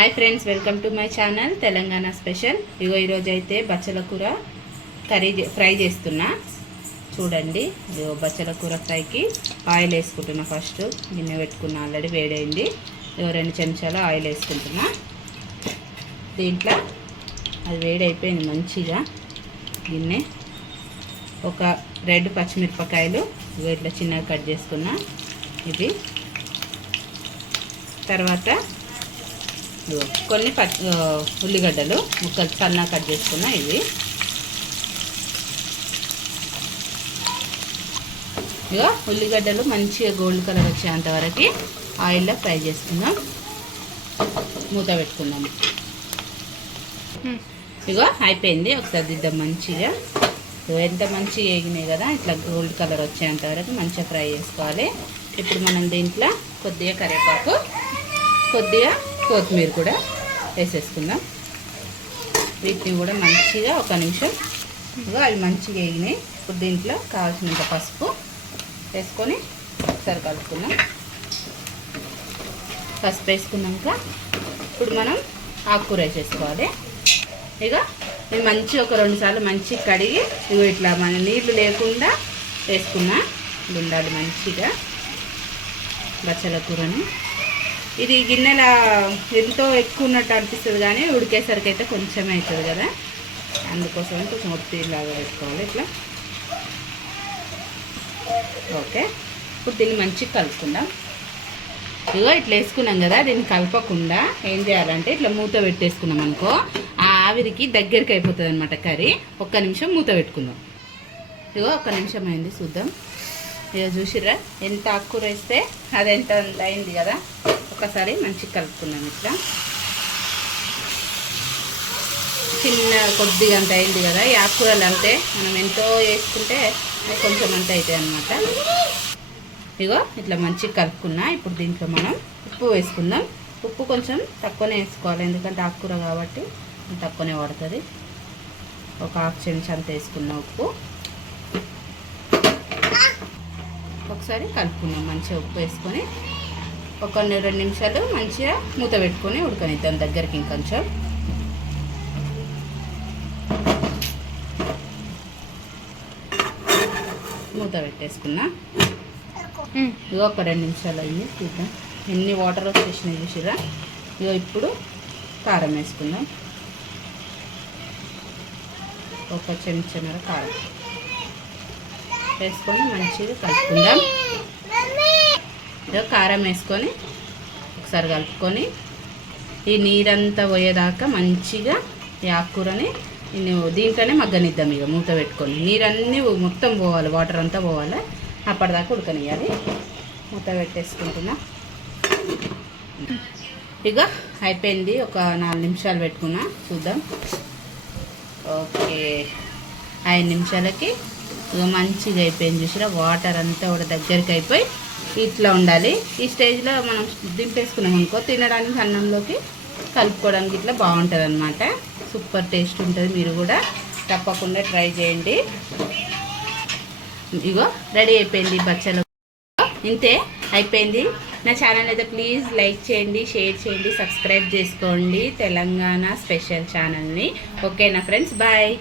Hi friends, welcome to my channel Telangana special. ఈరోజు అయితే బచ్చల కూర ఫ్రై చేస్తున్నా. చూడండి, బచ్చల కూర ఫ్రైకి ఆయిల్ వేసుకుంటున్నా. ఫస్ట్ గిన్నె పెట్టుకున్నా, ఆల్రెడీ వేడైంది. 2 చెంచాలు ఆయిల్ వేసుకుంటున్నా. దీంట్లో అది వేడైపోయింది మంచిగా. గిన్నె ఒక 2 పచ్చిమిరపకాయలు ఇట్లా చిన్నగా కట్ చేసుకున్నా. ఇది తర్వాత కొన్ని ఉల్లిగడ్డలు ముక్కలు సన్నగా కట్ చేసుకున్నా. ఇవి ఉల్లిగడ్డలు మంచిగా గోల్డ్ కలర్ వచ్చేంత వరకు ఆయిల్లో ఫ్రై చేసుకుందాం. మూత పెట్టుకుందాం. అయిపోయింది. ఒకసారి దిద్దాం మంచిగా. ఎంత మంచిగా వేగినాయి కదా, ఇట్లా గోల్డ్ కలర్ వచ్చేంత వరకు మంచిగా ఫ్రై చేసుకోవాలి. ఇప్పుడు మనం దీంట్లో కొద్దిగా కరివేపాకు, కొద్దిగా కొత్తిమీర కూడా వేసేసుకుందాం. వీటిని కూడా మంచిగా 1 నిమిషం అవి మంచిగా వేగినాయి. ఇప్పుడు దీంట్లో కావాల్సినంత పసుపు వేసుకొని ఒకసారి కలుపుకుందాం. పసుపు వేసుకున్నాక ఇప్పుడు మనం ఆకుకూర వేసేసుకోవాలి. ఇవి మంచిగా ఒక 2 సార్లు మంచిగా కడిగి ఇట్లా మన నీళ్లు లేకుండా వేసుకున్నా. ఉండాలి మంచిగా బచ్చల కూరని. ఇది గిన్నెల ఎంతో ఎక్కువ ఉన్నట్టు అనిపిస్తుంది, కానీ ఉడికేసరికి అయితే కొంచెం అవుతుంది కదా, అందుకోసం కొంచెం ఒత్తిడిలాగా పెట్టుకోవాలి ఇట్లా. ఓకే, ఇప్పుడు దీన్ని మంచిగా కలుపుకుందాం. ఇట్లా వేసుకున్నాం కదా, దీన్ని కలపకుండా ఏం చేయాలంటే ఇట్లా మూత పెట్టేసుకున్నాం అనుకో, ఆ ఆవిరికి దగ్గరికి అయిపోతుంది అనమాట కర్రీ. 1 నిమిషం మూత పెట్టుకుందాం. 1 నిమిషం అయింది, చూద్దాం. చూసిర్రా ఎంత ఆకుకూర వేస్తే అది ఎంత అయింది కదా. ఒకసారి మంచిగా కలుపుకున్నాం. ఇట్లా చిన్న కొద్దిగా అంత అయింది కదా. ఈ ఆకుకూరలు అంటే మనం ఎంతో వేసుకుంటే కొంచెం అంత అవుతాయి అన్నమాట. ఇట్లా మంచిగా కలుపుకున్నా. ఇప్పుడు దీంట్లో మనం ఉప్పు వేసుకుందాం. ఉప్పు కొంచెం తక్కువనే వేసుకోవాలి, ఎందుకంటే ఆకుకూర కాబట్టి తక్కువనే పడుతుంది. ఒక 1/2 చెంచా అంత వేసుకున్న ఉప్పు. ఒకసారి కలుపుకున్నాం. మంచిగా ఉప్పు వేసుకొని ఒక 2 నిమిషాలు మంచిగా మూత పెట్టుకొని ఉడకనిద్దాం దగ్గరికి. ఇంకొంచెం మూత పెట్టేసుకున్నా. ఒక 2 నిమిషాలు అయింది, చూద్దాం ఎన్ని వాటర్ వచ్చేసినాయి చూసిరా. ఇప్పుడు కారం వేసుకుందాం. ఒక చెంచాన్నర కారం వేసుకొని మంచిగా కలుపుకుందాం. కారం వేసుకొని ఒకసారి కలుపుకొని ఈ నీరంతా పోయేదాకా మంచిగా ఈ ఆకుకూరని దీంట్లోనే మగ్గనిద్దాం. మూత పెట్టుకొని నీరన్నీ మొత్తం పోవాలి, వాటర్ అంతా పోవాలి. అప్పటిదాకా ఉడకనియాలి. మూత పెట్టేసుకుంటున్నా. అయిపోయింది. ఒక 4 నిమిషాలు పెట్టుకున్నా, చూద్దాం. ఓకే, 5 నిమిషాలకి మంచిగా అయిపోయింది చూసిరా. వాటర్ అంతా కూడా దగ్గరికి అయిపోయి ఇట్లా ఉండాలి. ఈ స్టేజ్లో మనం దింపేసుకున్నాం అనుకో, తినడానికి అన్నంలోకి కలుపుకోవడానికి ఇట్లా బాగుంటుంది అన్నమాట. సూపర్ టేస్ట్ ఉంటుంది. మీరు కూడా తప్పకుండా ట్రై చేయండి. రెడీ అయిపోయింది బచ్చల. ఇంతే, అయిపోయింది. నా ఛానల్ అయితే ప్లీజ్ లైక్ చేయండి, షేర్ చేయండి, సబ్స్క్రైబ్ చేసుకోండి తెలంగాణ స్పెషల్ ఛానల్ని. ఓకేనా ఫ్రెండ్స్, బాయ్.